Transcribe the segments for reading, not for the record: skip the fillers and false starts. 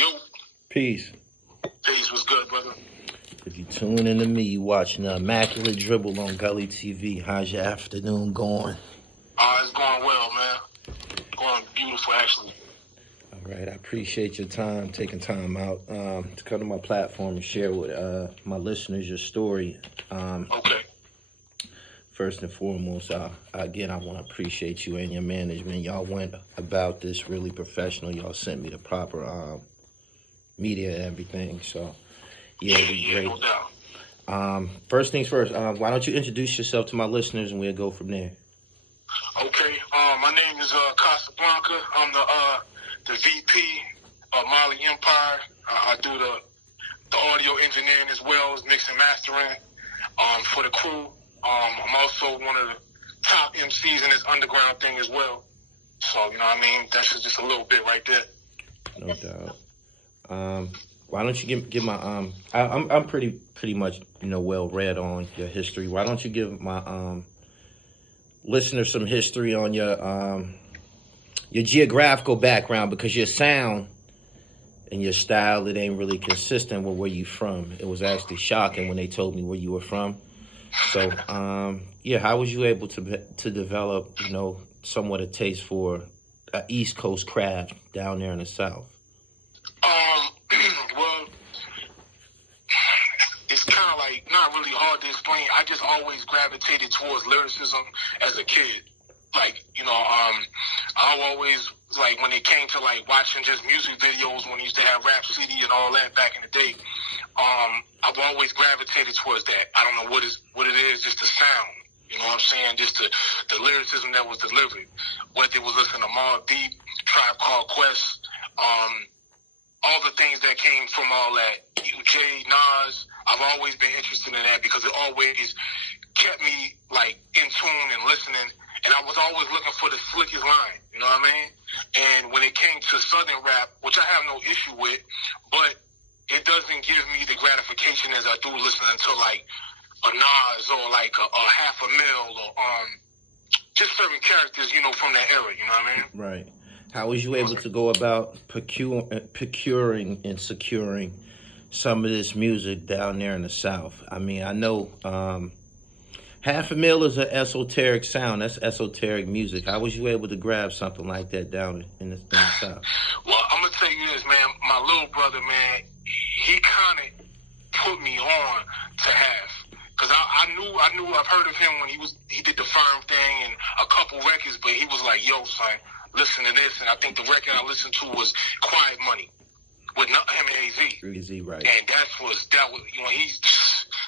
Yo. Peace. Peace. What's good, brother? If you tune in to me, you watching the Immaculate Dribble on Gully TV. How's your afternoon going? It's going well, man. Going beautiful, actually. All right, I appreciate your time, taking time out to come to my platform and share with my listeners your story. Okay. First and foremost, again, I want to appreciate you and your management. Y'all went about this really professional. Y'all sent me the proper media and everything. So, yeah, it'd be great. No doubt. First things first, why don't you introduce yourself to my listeners and we'll go from there. Okay. My name is Casablanca. I'm the VP of Mali Empire. I do the audio engineering as well as mix and mastering for the crew. I'm also one of the top MCs in this underground thing as well. So, you know what I mean? That's just a little bit right there. No doubt. Why don't you give my I'm pretty much, well read on your history. Why don't you give my listeners some history on your geographical background, because your sound and your style, it ain't really consistent with where you from. It was actually shocking when they told me where you were from. So, how was you able to develop, somewhat a taste for East Coast craft down there in the South? Well, it's kind of like not really hard to explain. I just always gravitated towards lyricism as a kid. Like, I always, like, when it came to, like, watching just music videos when we used to have Rap City and all that back in the day, I've always gravitated towards that. I don't know what it is, just the sound. You know what I'm saying? Just the lyricism that was delivered. Whether it was listening to Mobb Deep, Tribe Called Quest, all the things that came from all that, Jay, Nas, I've always been interested in that because it always kept me, like, in tune and listening. And I was always looking for the slickest line, you know what I mean? And when it came to Southern rap, which I have no issue with, but it doesn't give me the gratification as I do listening to, like, a Nas or, like, a half a mil or just certain characters, from that era, you know what I mean? Right. How was you able to go about procuring and securing some of this music down there in the South? I mean, I know half a mil is an esoteric sound. That's esoteric music. How was you able to grab something like that down in the South? Well, I'm going to tell you this, man. My little brother, man, he kind of put me on to half. Because I knew I've heard of him when he did the Firm thing and a couple records, but he was like, yo, son, listen to this. And I think the record I listened to was Quiet Money with him and AZ. AZ, right. And that was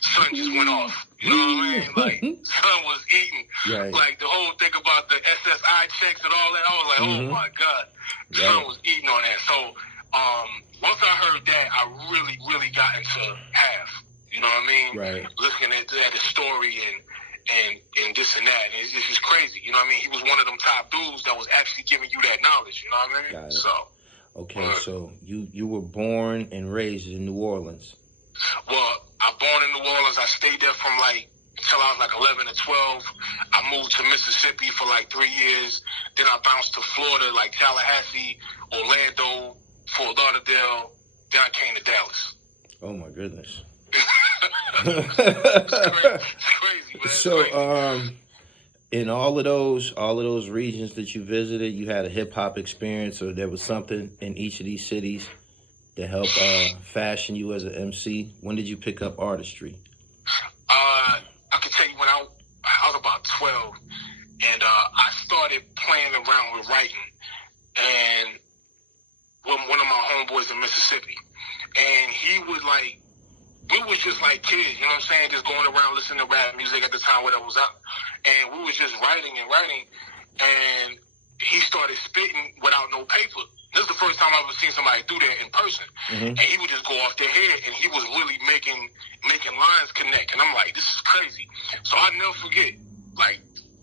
son just went off. You know what I mean? Like, son was eating. Right. Like, the whole thing about the SSI checks and all that, I was like, oh, my God. Son was eating on that. So, once I heard that, I really, really got into half. You know what I mean? Right. Looking at his story and this and that. And it's just crazy. You know what I mean? He was one of them top dudes that was actually giving you that knowledge. You know what I mean? Got it. So. Okay, so you were born and raised in New Orleans. Well, I born in New Orleans. I stayed there from until I was 11 or 12. I moved to Mississippi for 3 years. Then I bounced to Florida, like Tallahassee, Orlando, Fort Lauderdale. Then I came to Dallas. Oh my goodness. It's crazy, man. So, in all of those regions that you visited, you had a hip hop experience, or there was something in each of these cities that helped fashion you as an MC. When did you pick up artistry? I can tell you when I was about 12, and I started playing around with writing, and with one of my homeboys in Mississippi, and he would we was just like kids, you know what I'm saying? Just going around listening to rap music at the time where that was out. And we was just writing, and he started spitting without no paper. This is the first time I ever seen somebody do that in person. Mm-hmm. And he would just go off their head, and he was really making lines connect. And I'm like, this is crazy. So I never forget,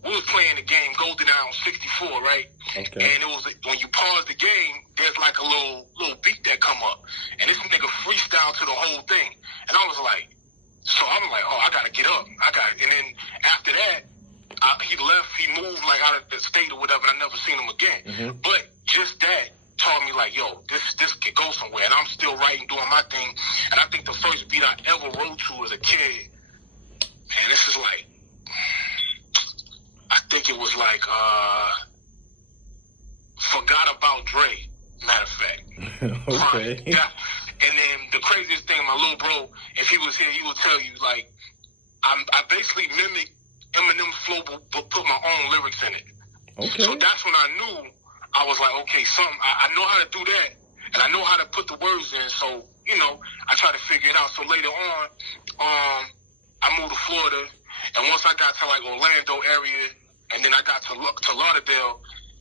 we was playing the game GoldenEye on 64, right? Okay. And it was when you pause the game, there's a little beat that come up, and this nigga freestyle to the whole thing, and I was like, so I'm like, oh, I gotta get up, and then after that, he left, he moved out of the state or whatever, and I never seen him again. Mm-hmm. But just that taught me like, yo, this could go somewhere. And I'm still writing, doing my thing. And I think the first beat I ever wrote to as a kid, man, this is like, I think it was like, Forgot About Dre, matter of fact. Okay. And then the craziest thing, my little bro, if he was here, he would tell you, like, I basically mimicked Eminem's flow, but put my own lyrics in it. Okay. So that's when I knew, I was like, okay, I know how to do that, and I know how to put the words in. So, you know, I try to figure it out. So later on, I moved to Florida, and once I got to like Orlando area, and then I got to Lauderdale,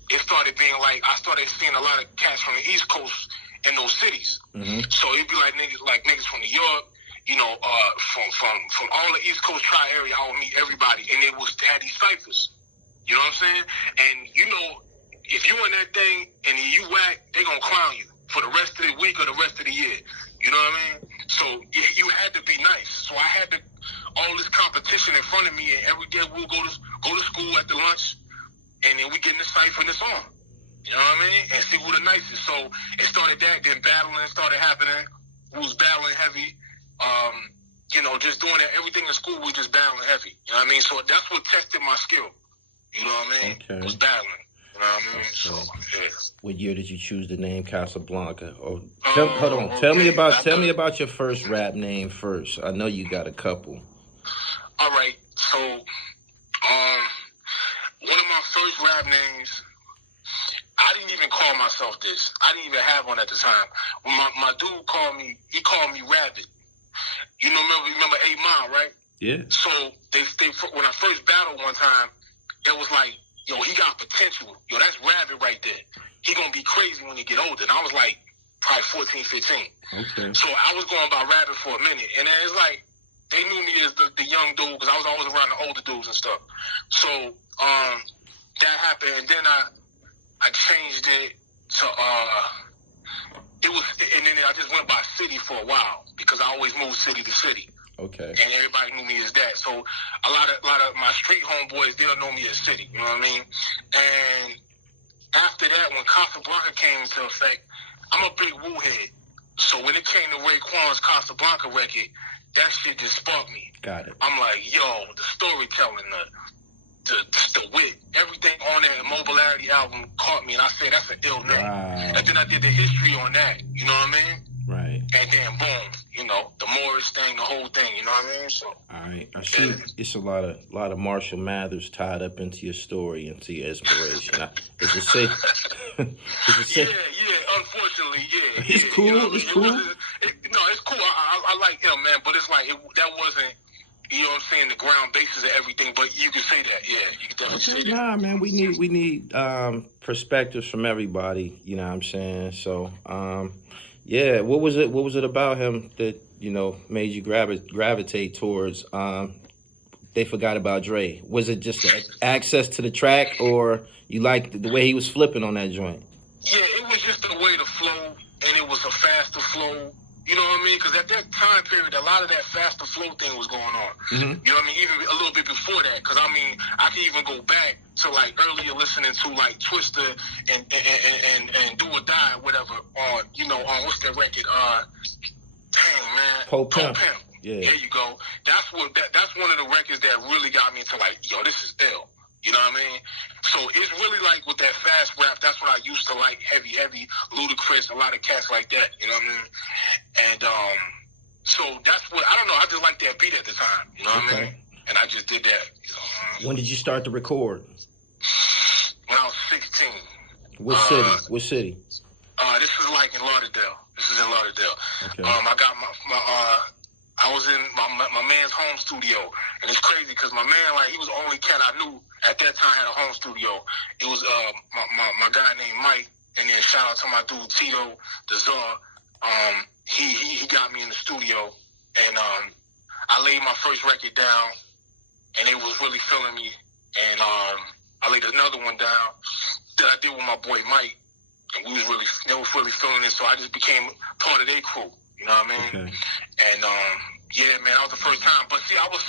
it started being like, I started seeing a lot of cats from the East Coast in those cities. Mm-hmm. So it'd be like niggas from New York, you know, from all the East Coast tri-area. I would meet everybody, and it had these ciphers. You know what I'm saying? And you know, if you in that thing and you whack, they gonna clown you for the rest of the week or the rest of the year. You know what I mean? So you had to be nice. So I had all this competition in front of me, and every day we'll go to school at the lunch, and then we get in the cipher and it's on. You know what I mean? And see who the nicest. So it started that, then battling started happening. We was battling heavy. You know, just doing that, everything in school, we just battling heavy. You know what I mean? So that's what tested my skill. You know what I mean? Okay. Was battling. You know what I mean? Okay. So, yeah. What year did you choose the name Casablanca? Hold on. Okay. Tell me about your first rap name first. I know you got a couple. All right. So, one of my first rap names, I didn't even call myself this. I didn't even have one at the time. When my dude called me Rabbit. You know, remember 8 Mile, right? Yeah. So they when I first battled one time, it was like, yo, he got potential. Yo, that's Rabbit right there. He gonna be crazy when he get older. And I was like, probably 14, 15. Okay. So I was going by Rabbit for a minute. And then it's like, they knew me as the young dude because I was always around the older dudes and stuff. So that happened. And then I changed it to, and then I just went by city for a while because I always moved city to city. Okay. And everybody knew me as that. So a lot of my street homeboys, they don't know me as City. You know what I mean? And after that, when Casablanca came into effect, I'm a big Wu head. So when it came to Raekwon's Casablanca record, that shit just sparked me. Got it. I'm like, yo, the storytelling, the wit, everything on that Immobilarity album caught me, and I said, that's an ill name. Wow. And then I did the history on that. You know what I mean? Right. And then boom, you know, the Morris thing, the whole thing, you know what I mean? So all right. I see it's a lot of Marshall Mathers tied up into your story, into your inspiration. Is it safe? Yeah, unfortunately, yeah. It's cool, you know, it's cool. It's cool. I like him, man, but it's like that wasn't, you know what I'm saying, the ground basis of everything, but you can say that, yeah. You can definitely say that. Nah, man, we need perspectives from everybody, you know what I'm saying? So yeah, what was it about him that, you know, made you gravitate towards They Forgot About Dre? Was it just the access to the track, or you liked the way he was flipping on that joint? Yeah, it was just the way to flow, and it was a faster flow. You know what I mean? Because at that time period, a lot of that faster flow thing was going on. Mm-hmm. You know what I mean? Even a little bit before that. Because, I mean, I can even go back to, like, earlier listening to, like, Twister and Do or Die, whatever, on, you know, on, what's that record? Dang, man. Pope Pimp. Yeah. There you go. That's one of the records that really got me into, like, yo, this is ill. You know what I mean? So it's really like with that fast rap, that's what I used to like, heavy, Ludacris, a lot of cats like that, you know what I mean? And so that's what, I don't know, I just liked that beat at the time, you know what I mean? And I just did that. You know, when did you start to record? When I was 16. What city? This is like in Lauderdale. This is in Lauderdale. Okay. I got I was in my man's home studio, and it's crazy because my man, like, he was the only cat I knew at that time had a home studio. It was my guy named Mike, and then shout out to my dude Tito, the Czar. He got me in the studio, and I laid my first record down, and they was really feeling me. And I laid another one down that I did with my boy Mike, and they was really feeling it. So I just became part of their crew. You know what I mean? Okay. And yeah, man, that was the first time. But see, I was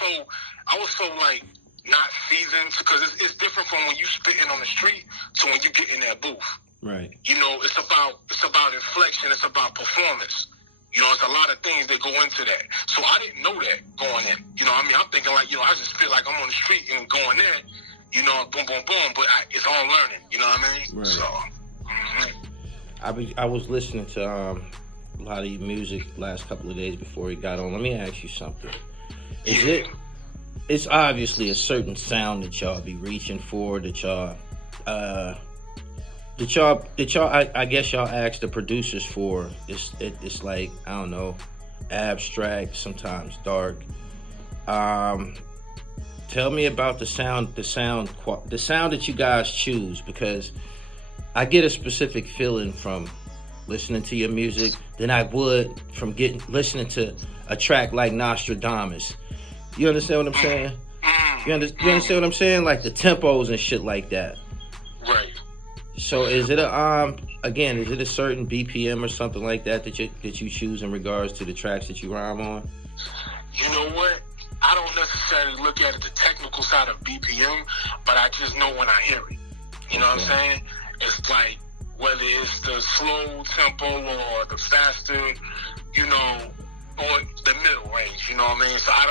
so like not seasoned, because it's different from when you spitting on the street to when you get in that booth. Right. You know, it's about inflection. It's about performance. You know, it's a lot of things that go into that. So I didn't know that going in. You know, I mean, I'm thinking like, you know, I just feel like I'm on the street and going there, you know, boom, boom, boom. But it's all learning. You know what I mean? Right. So. I was listening to a lot of your music last couple of days before he got on. Let me ask you something. It's obviously a certain sound that y'all be reaching for, that y'all I guess y'all ask the producers for. It's like, I don't know, abstract, sometimes dark. Tell me about the sound that you guys choose, because I get a specific feeling from listening to your music than I would from listening to a track like Nostradamus. You understand what I'm saying? You understand what I'm saying? Like the tempos and shit like that. Right. So is it a certain BPM or something like that that you choose in regards to the tracks that you rhyme on? You know what? I don't necessarily look at it the technical side of BPM, but I just know when I hear it. You know what I'm saying? It's like whether it's the slow tempo or the faster, you know, or the middle range. You know what I mean? So I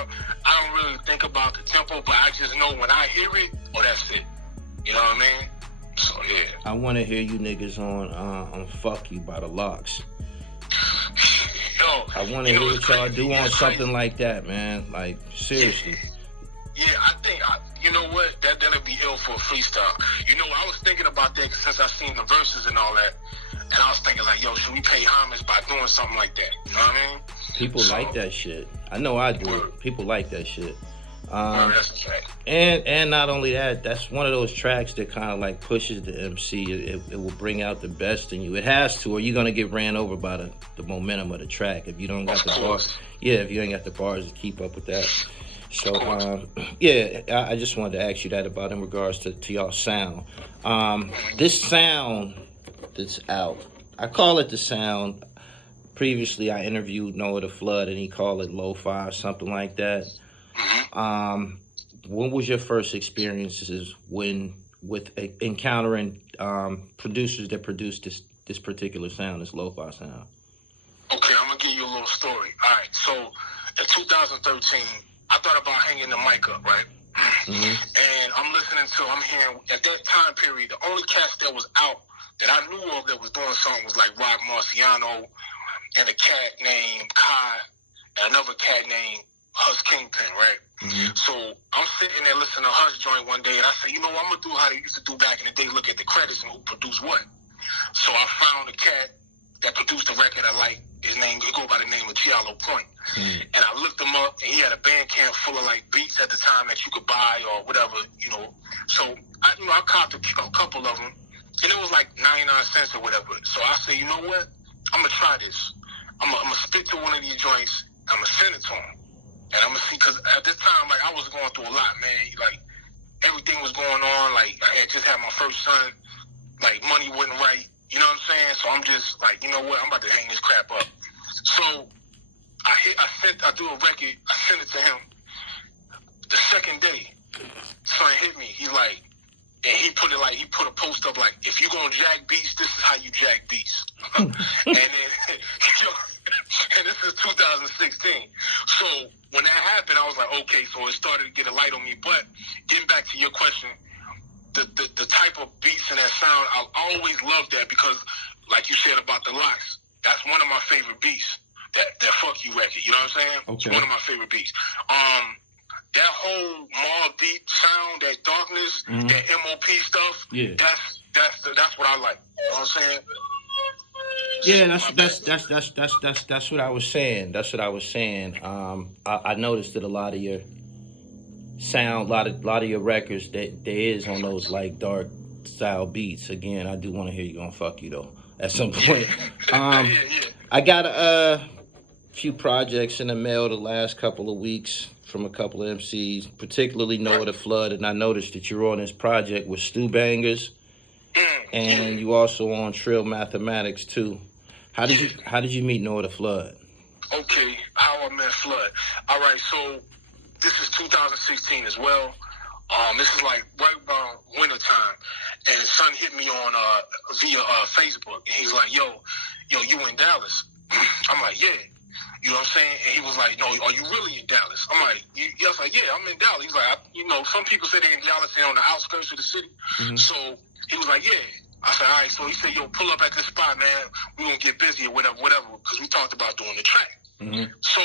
don't really think about the tempo, but I just know when I hear it, oh, that's it. You know what I mean? So yeah. I want to hear you niggas on "Fuck You" by the Locks. Yo, I want to hear what y'all do on something like that, man. Like, seriously. Yeah, I think, you know what, that'll be ill for a freestyle. You know, I was thinking about that since I seen the verses and all that, and I was thinking like, yo, should we pay homage by doing something like that? You know what I mean? People like that shit. I know I do. People like that shit. That's a fact. And not only that, that's one of those tracks that kind of like pushes the MC. It will bring out the best in you. It has to, or you're gonna get ran over by the momentum of the track if you don't got the bars. Yeah, if you ain't got the bars to keep up with that. So I just wanted to ask you that about in regards to y'all sound. This sound that's out, I call it the sound. Previously, I interviewed Nowaah the Flood, and he called it lo-fi, something like that. When was your first experiences with encountering producers that produced this particular sound, this lo-fi sound? Okay, I'm gonna give you a little story. All right, so in 2013, I thought about hanging the mic up, right? And I'm hearing at that time period, the only cast that was out that I knew of that was doing something was like Rob Marciano and a cat named Kai and another cat named Hush Kingpin, right? So I'm sitting there listening to Hush joint one day, and I said, you know what, I'm gonna do how they used to do back in the day, look at the credits and who produced what. So I found a cat that produced a record I like. His name, he go by the name of Giallo Point. And I looked him up, and he had a band camp full of like beats at the time that you could buy or whatever, you know. So I copped a couple of them, and it was like 99 cents or whatever. So I said, you know what, I'm gonna try this. I'm gonna spit to one of these joints. I'm gonna send it to him, and I'm gonna see, because at this time, like, I was going through a lot, man. Like, everything was going on. Like, I had just had my first son. Like, money wasn't right. You know what I'm saying? So I'm just like, you know what? I'm about to hang this crap up. So I do a record. I sent it to him. The second day, son hit me. He's like, and he put a post up like, if you gonna jack beats, this is how you jack beats. And then, and this is 2016. So when that happened, I was like, okay, so it started to get a light on me. But getting back to your question, the type of beats and that sound, I always loved that because, like you said about the Locks, that's one of my favorite beats. That Fuck You record, you know what I'm saying? Okay. It's one of my favorite beats. That whole Mobb Deep sound, that darkness, that MOP stuff, that's what I like. You know what I'm saying? Yeah, that's what I was saying. That's what I was saying. I noticed that a lot of your sound, a lot of your records, that there is on those like dark style beats. Again, I do want to hear you on "Fuck You" though at some point. I got a few projects in the mail the last couple of weeks from a couple of MCs, particularly Nowaah the Flood, and I noticed that you're on this project with Stu Bangers, and you also on Trill Mathematics too. How did you meet Nowaah the Flood? Okay, how I met Flood. All right, so this is 2016 as well. This is like right around winter time, and son hit me on via Facebook, and he's like, yo, you in Dallas? I'm like, yeah. You know what I'm saying? And he was like, no, are you really in Dallas? I'm like, I was like, yeah, I'm in Dallas. He's like, some people say they're in Dallas, they're on the outskirts of the city. Mm-hmm. So he was like, yeah. I said, all right. So he said, yo, pull up at this spot, man. We're going to get busy or whatever, because we talked about doing the track. Mm-hmm. So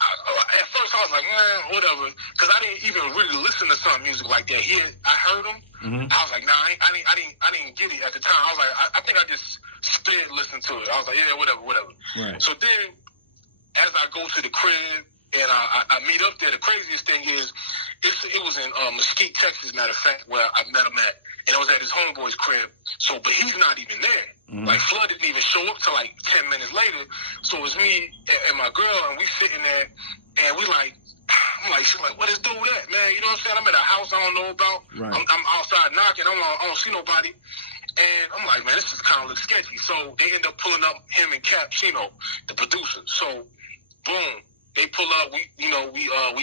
at first I was like, whatever, because I didn't even really listen to some music like that. I heard him. Mm-hmm. I was like, nah, I didn't get it at the time. I was like, I think I just spared listening to it. I was like, yeah, whatever. Right. So then, as I go to the crib and I meet up there, the craziest thing is, it was in Mesquite, Texas, matter of fact, where I met him at, and it was at his homeboy's crib. So, but he's not even there. Mm-hmm. Like, Flood didn't even show up till like 10 minutes later. So it's me and my girl, and we sitting there, and she's like, what is dude at, man? You know what I'm saying? I'm at a house I don't know about. Right. I'm outside knocking. I don't see nobody. And I'm like, man, this is kind of look sketchy. So they end up pulling up him and Cap Chino, the producer. So, boom. They pull up, we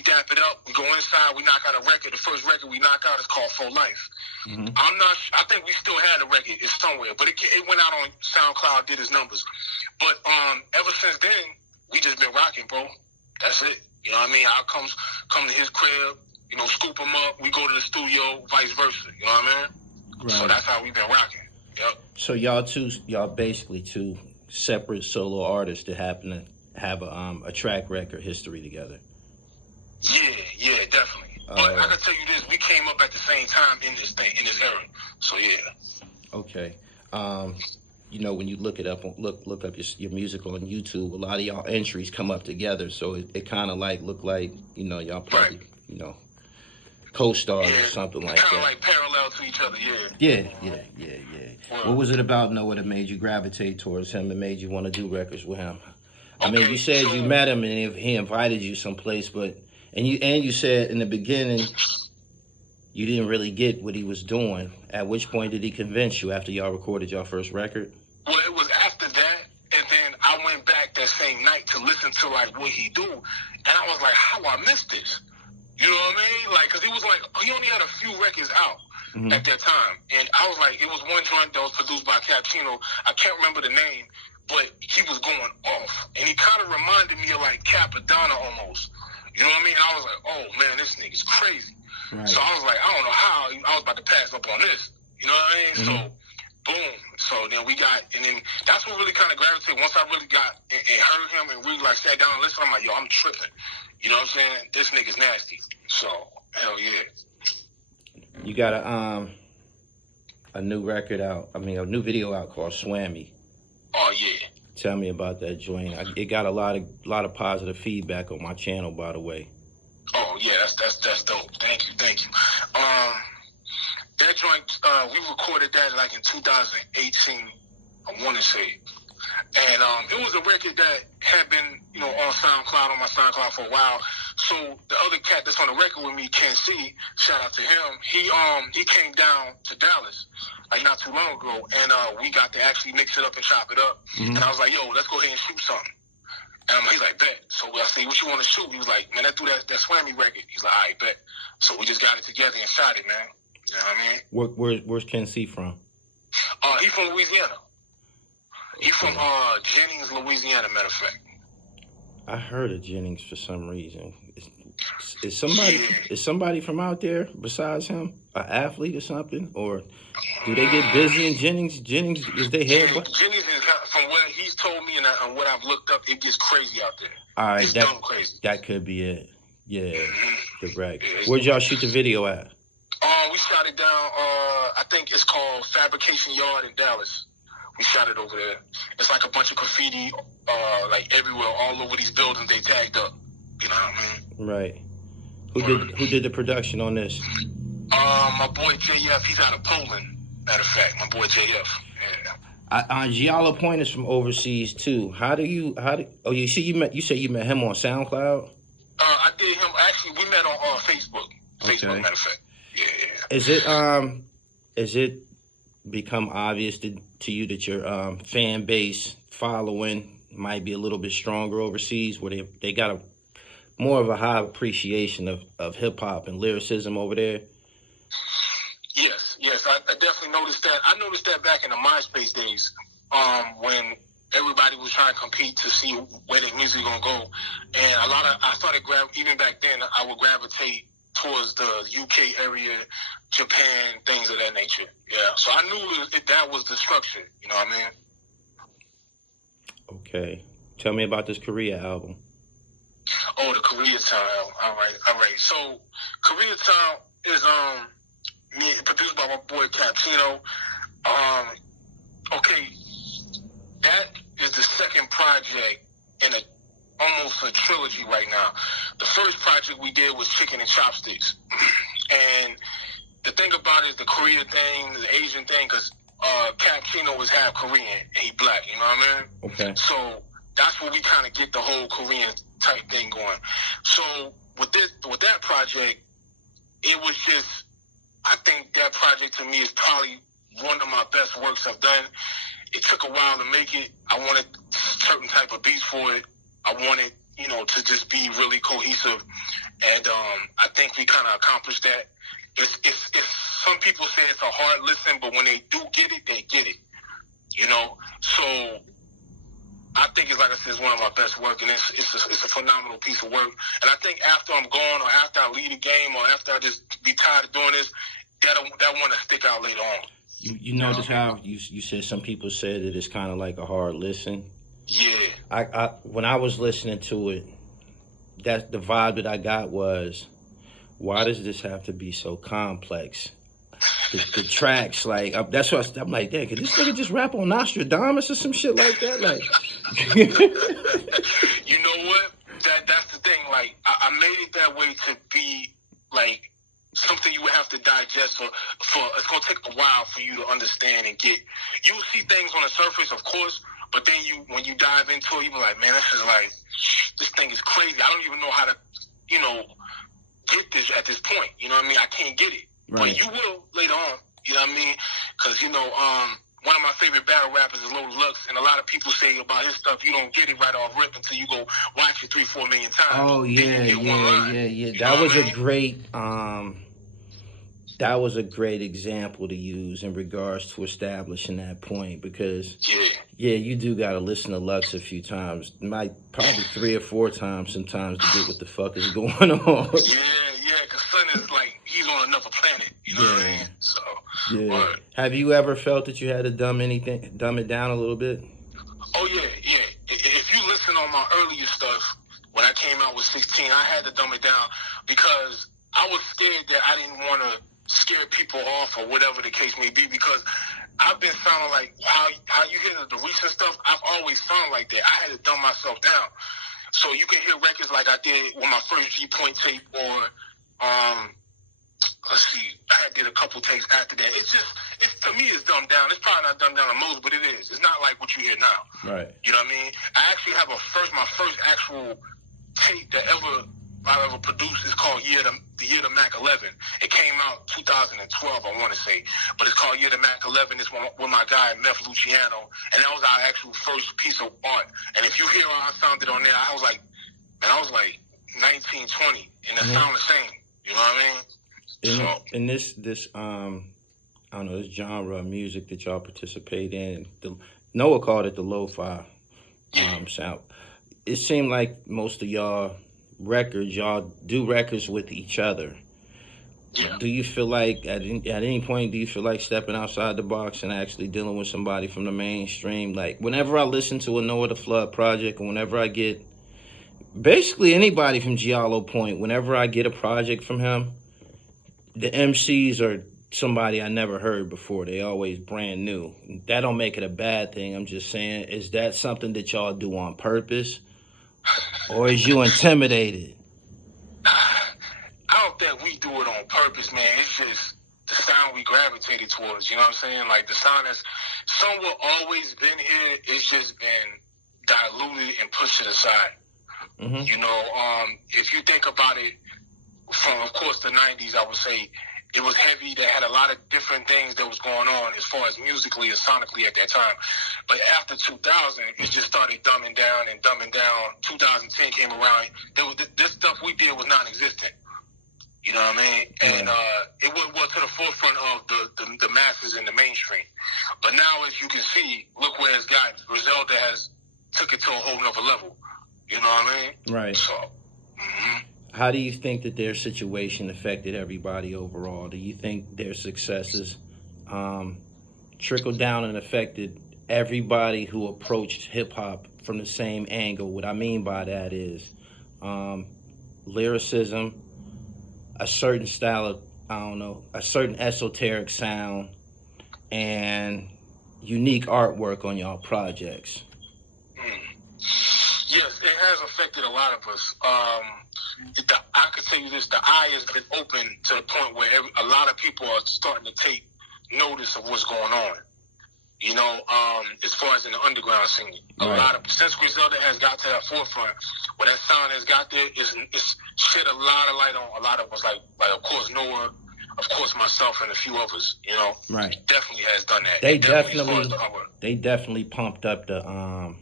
dap it up, we go inside, we knock out a record. The first record we knock out is called For Life. Mm-hmm. I think we still had a record, it's somewhere, but it went out on SoundCloud, did its numbers. But ever since then, we just been rocking, bro. That's it. You know what I mean? I come to his crib, scoop him up, we go to the studio, vice versa. You know what I mean? Right. So that's how we've been rocking. Yep. So y'all basically two separate solo artists that happen to have a track record history together. Yeah, definitely. But I can tell you this, we came up at the same time in this era. So yeah. Okay. When you look it up, look up your music on YouTube, a lot of y'all entries come up together. So it kind of look like, y'all probably, right. Co-stars or something like that. Kind of like parallel to each other, yeah. Yeah. What was it about Nowaah that made you gravitate towards him and made you want to do records with him? I mean, you said you met him and he invited you someplace, and you said in the beginning you didn't really get what he was doing. At which point did he convince you after y'all recorded your first record? Well, it was after that, and then I went back that same night to listen to what he do, and I was like, how I missed this? You know what I mean? Because it was he only had a few records out. Mm-hmm. At that time, and I was like, it was one joint that was produced by Cappuccino. I can't remember the name, but he was going off, and he kind of reminded me of Capadonna almost. You know what I mean? I was like, oh man, this nigga's crazy. Right. So I was like, I don't know how I was about to pass up on this. You know what I mean? Mm-hmm. So, boom. So then then that's what really kind of gravitated. Once I really got and heard him and really sat down and listened, I'm like, yo, I'm tripping. You know what I'm saying? This nigga's nasty. So, hell yeah. You got a new record out. I mean, a new video out called Swammy. Oh yeah. Tell me about that joint. It got a lot of positive feedback on my channel, by the way. Oh yeah, that's dope. Thank you. That joint, we recorded that in 2018. I want to say, and it was a record that had been on on my SoundCloud for a while. So the other cat that's on the record with me, Ken C, shout out to him. He came down to Dallas not too long ago, and we got to actually mix it up and chop it up. Mm-hmm. And I was like, yo, let's go ahead and shoot something. And he's like, bet. So I said, what you want to shoot? He was like, man, let's do that Swammy record. He's like, all right, bet. So we just got it together and shot it, man. You know what I mean? Where's Ken C from? He's from Louisiana. He's from Jennings, Louisiana, matter of fact. I heard of Jennings for some reason. Is somebody from out there besides him an athlete or something, or do they get busy in Jennings? Jennings is they head? Jennings is from what he's told me and what I've looked up. It gets crazy out there. All right, it's dumb crazy. That could be it. Yeah, correct. Where'd y'all shoot the video at? We shot it down. I think it's called Fabrication Yard in Dallas. We shot it over there. It's a bunch of graffiti, everywhere, all over these buildings. They tagged up. You know what I mean? Right. Who did the production on this? My boy JF. He's out of Poland. Matter of fact, my boy JF. Yeah. Giallo Point is from overseas too. You say you met him on SoundCloud? I did him. Actually, we met on Facebook. Facebook, matter of fact. Yeah. Is it become obvious to you that your fan base following might be a little bit stronger overseas, where they got a more of a high appreciation of hip hop and lyricism over there. Yes, I definitely noticed that. I noticed that back in the MySpace days, when everybody was trying to compete to see where their music gonna go, and I started even back then I would gravitate towards the UK area, Japan, things of that nature. Yeah, so I knew that was the structure. You know what I mean? Okay, tell me about this Korea album. Oh, the Koreatown album. All right. So Koreatown is produced by my boy Cappuccino. Okay, that is the second project in almost a trilogy right now. The first project we did was Chicken and Chopsticks, and the thing about it is the Korea thing, the Asian thing, because Cappuccino was half Korean and he black. You know what I mean? Okay. So that's where we kind of get the whole Korean type thing going. So with that project, it was just, I think that project to me is probably one of my best works I've done. It took a while to make it. I wanted certain type of beats for it. I wanted, to just be really cohesive. And I think we kind of accomplished that. It's some people say it's a hard listen, but when they do get it, they get it. So I think it's, like I said, it's one of my best work, and it's a phenomenal piece of work. And I think after I'm gone, or after I leave the game, or after I just be tired of doing this, that want to stick out later on. You notice how you said some people said that it's kind of like a hard listen? Yeah. I when I was listening to it, that's the vibe that I got was, why does this have to be so complex? The tracks, like, that's what I'm like, damn, could this nigga just rap on Nostradamus or some shit like that? Like, you know what? That's the thing. Like, I made it that way to be like something you would have to digest for it's gonna take a while for you to understand and get. You'll see things on the surface, of course, but then when you dive into it, you be like, man, this thing is crazy. I don't even know how to, get this at this point. You know what I mean? I can't get it. right. But you will later on. You know what I mean? Because, one of my favorite battle rappers is Loaded Lux, and a lot of people say about his stuff, you don't get it right off rip until you go watch it 3-4 million times. Oh, yeah. That was a great, that was a great example to use in regards to establishing that point, because you do got to listen to Lux a few times, probably 3 or 4 times sometimes to get what the fuck is going on. Because Son is like, he's on another planet, you know what I mean? So, yeah. Have you ever felt that you had to dumb it down a little bit? Oh, yeah. If you listen on my earlier stuff, when I came out with 16, I had to dumb it down because I was scared that I didn't want to scare people off or whatever the case may be, because I've been sounding like, how you hear the recent stuff, I've always sounded like that. I had to dumb myself down. So you can hear records like I did with my first G-Point tape, or let's see, I did a couple takes after that. To me, it's dumbed down. It's probably not dumbed down to most, but it is. It's not like what you hear now. Right. You know what I mean? I actually have my first actual tape that I ever produced is called The Year the Mac 11. It came out 2012, I want to say, but it's called Year the Mac 11. It's with my guy Meth Luciano, and that was our actual first piece of art. And if you hear how I sounded on there, I was like 19, 20, and it sound the same. You know what I mean? In this I don't know, this genre of music that y'all participate in, Nowaah called it the lo-fi sound. It seemed like most of y'all do records with each other. Yeah. Do you feel like at any point do you feel like stepping outside the box and actually dealing with somebody from the mainstream? Like, whenever I listen to a Nowaah the Flood project, or whenever I get basically anybody from Giallo Point, whenever I get a project from him, the MCs are somebody I never heard before. They always brand new. That don't make it a bad thing. I'm just saying, is that something that y'all do on purpose? Or is you intimidated? I don't think we do it on purpose, man. It's just the sound we gravitated towards. You know what I'm saying? Like, the sound that's somewhat always been here. It's just been diluted and pushed to the side. Mm-hmm. If you think about it, from, of course, the 90s, I would say It was heavy. They had a lot of different things that was going on as far as musically and sonically at that time. But after 2000, it just started dumbing down and dumbing down. 2010 came around. This stuff we did was non-existent. You know what I mean? And it was to the forefront of the masses and the mainstream. But now, as you can see, look where it's got. Griselda has took it to a whole nother level. You know what I mean? Right. So, how do you think that their situation affected everybody overall? Do you think their successes trickled down and affected everybody who approached hip-hop from the same angle? What I mean by that is lyricism, a certain style of, a certain esoteric sound, and unique artwork on y'all projects. Yes, it has affected a lot of us. I can tell you this, the eye has been open to the point where a lot of people are starting to take notice of what's going on. You know, as far as in the underground scene. Since Griselda has got to that forefront, where that sound has got there, it's shed a lot of light on a lot of us, like of course Nowaah, of course myself, and a few others. You know, right? Definitely has done that. They definitely pumped up the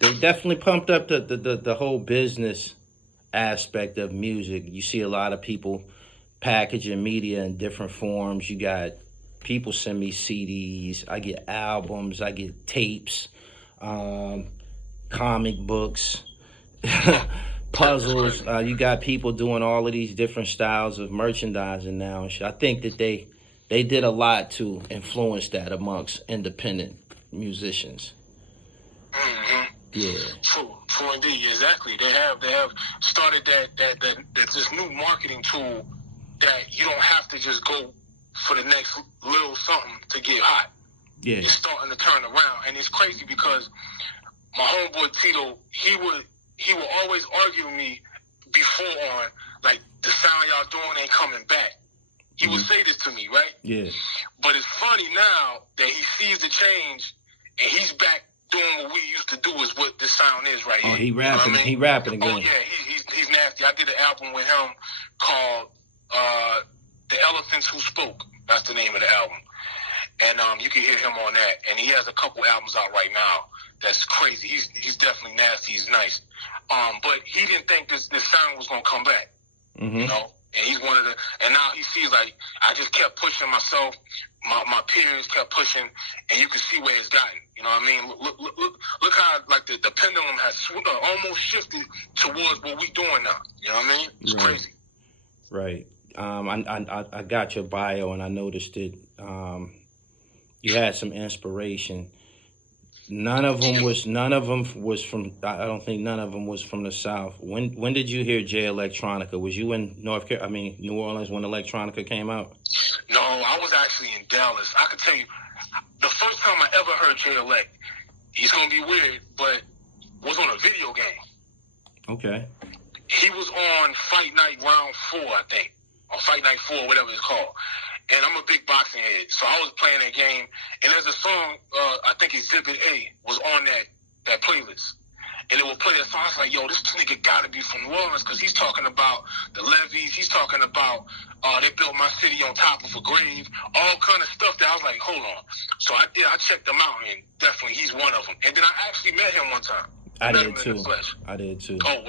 They definitely pumped up the whole business aspect of music. You see a lot of people packaging media in different forms. You got people send me CDs. I get albums. I get tapes, comic books, puzzles. You got people doing all of these different styles of merchandising now. I think that they did a lot to influence that amongst independent musicians. Mm-hmm. Yeah. True indeed, exactly. They have started that this new marketing tool that you don't have to just go for the next little something to get hot. Yeah. It's starting to turn around, and it's crazy because my homeboy Tito, he would always argue with me before on like the sound y'all doing ain't coming back. He would say this to me, right? Yeah. But it's funny now that he sees the change and he's back doing what we used to do is what this sound is right here. Oh, he rapping. You know what I mean? He rapping again. Oh yeah, he's nasty. I did an album with him called The Elephants Who Spoke. That's the name of the album. And you can hear him on that. And he has a couple albums out right now. That's crazy. He's definitely nasty. He's nice. But he didn't think this sound was gonna come back. Mm-hmm. You know? And he's one of the, and now he sees like I just kept pushing myself. My peers kept pushing, and you can see where it's gotten. You know what I mean? Look how like the pendulum has almost shifted towards what we doing now. You know what I mean? It's crazy. Right. I got your bio and I noticed it. You had some inspiration. None of them was from. I don't think none of them was from the South. When did you hear Jay Electronica? Was you in New Orleans when Electronica came out? No, I was actually in Dallas. I could tell you, the first time I ever heard Jay Elect, he's gonna be weird, but was on a video game. Okay. He was on Fight Night Round 4, I think, or Fight Night 4, whatever it's called. And I'm a big boxing head, so I was playing that game. And there's a song, I think Exhibit A, was on that playlist. And it would play that song. I was like, yo, this nigga gotta be from New Orleans, because he's talking about the levees. He's talking about they built my city on top of a grave. All kind of stuff that I was like, hold on. So I checked him out, and definitely he's one of them. And then I actually met him one time. I did too. Oh,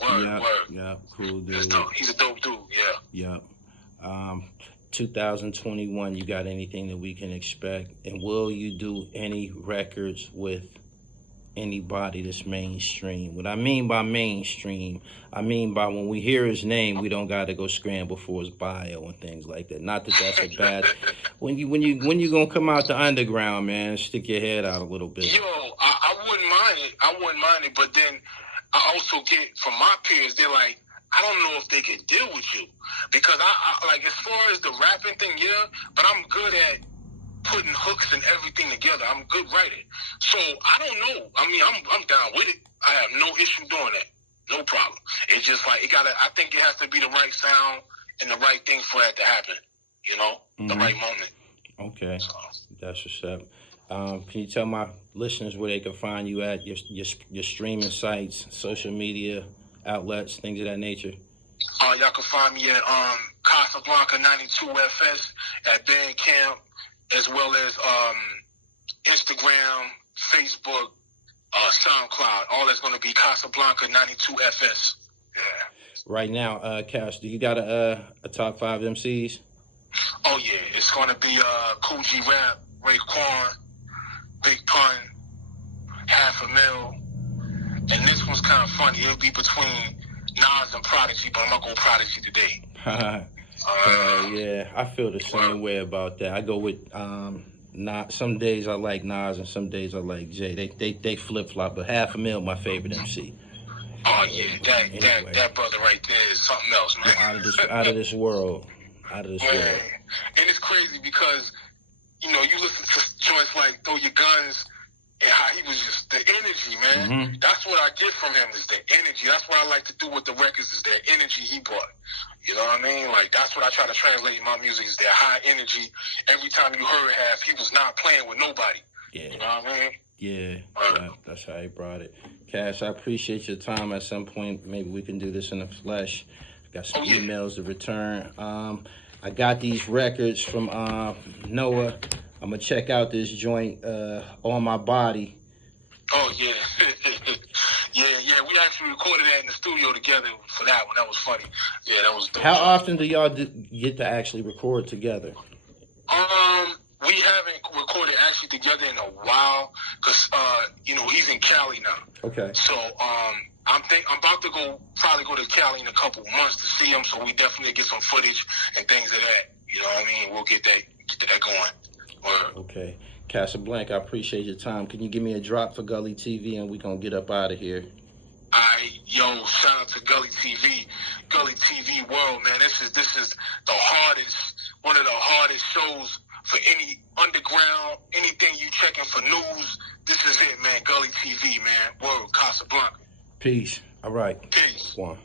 word. Yeah, cool dude. He's a dope dude, yeah. Yeah. 2021, you got anything that we can expect? And will you do any records with anybody that's mainstream? What I mean by mainstream, I mean by when we hear his name, we don't got to go scramble for his bio and things like that. Not that that's a bad. When you gonna come out the underground, man, stick your head out a little bit. Yo, I wouldn't mind it. But then I also get from my peers, they're like, I don't know if they can deal with you, because I like, as far as the rapping thing, yeah, but I'm good at putting hooks and everything together. I'm a good writer. So I don't know. I mean, I'm down with it. I have no issue doing that. No problem. It's just like, I think it has to be the right sound and the right thing for that to happen. You know, the right moment. Okay. So. That's what's up. Can you tell my listeners where they can find you at, your streaming sites, social media outlets, things of that nature? Y'all can find me at Casablanca 92 FS at Bandcamp, as well as Instagram, Facebook, SoundCloud. All that's going to be Casablanca 92 FS. Yeah. Right now, Cash, do you got a top 5 MCs? Oh yeah, it's going to be Cool G Rap, Raekwon, Big Pun, Half a Mil, and this one's kind of funny. It'll be between Nas and Prodigy, but I'm gonna go Prodigy today. Yeah, I feel the same way about that. I go with Nas. Some days I like Nas, and some days I like Jay. They flip flop, but Half a Mil my favorite MC. Oh yeah, that brother right there is something else, man. Out of this world. Out of this world. And it's crazy because, you listen to joints like Throw Your Guns and how he was just, the energy, man. Mm-hmm. That's what I get from him is the energy. That's what I like to do with the records is that energy he brought. You know what I mean? Like, that's what I try to translate in my music is that high energy. Every time you heard Half, he was not playing with nobody. Yeah. You know what I mean? Yeah, that's how he brought it. Cash, I appreciate your time. At some point, maybe we can do this in the flesh. Got some emails to return. I got these records from Nowaah. I'm going to check out this joint, On My Body. Oh, yeah. yeah. We actually recorded that in the studio together for that one. That was funny. Yeah, that was dope. How often do y'all get to actually record together? We haven't recorded actually together in a while because, he's in Cali now. Okay. So, I'm about to probably go to Cali in a couple months to see him, so we definitely get some footage and things of that. You know what I mean? We'll get that going. Okay. Casablanca, I appreciate your time. Can you give me a drop for Gully TV and we're going to get up out of here? Shout out to Gully TV. Gully TV World, man. This is the hardest, one of the hardest shows for any underground, anything you checking for news. This is it, man. Gully TV, man. Word, Casablanca. Peace. All right. Peace. One.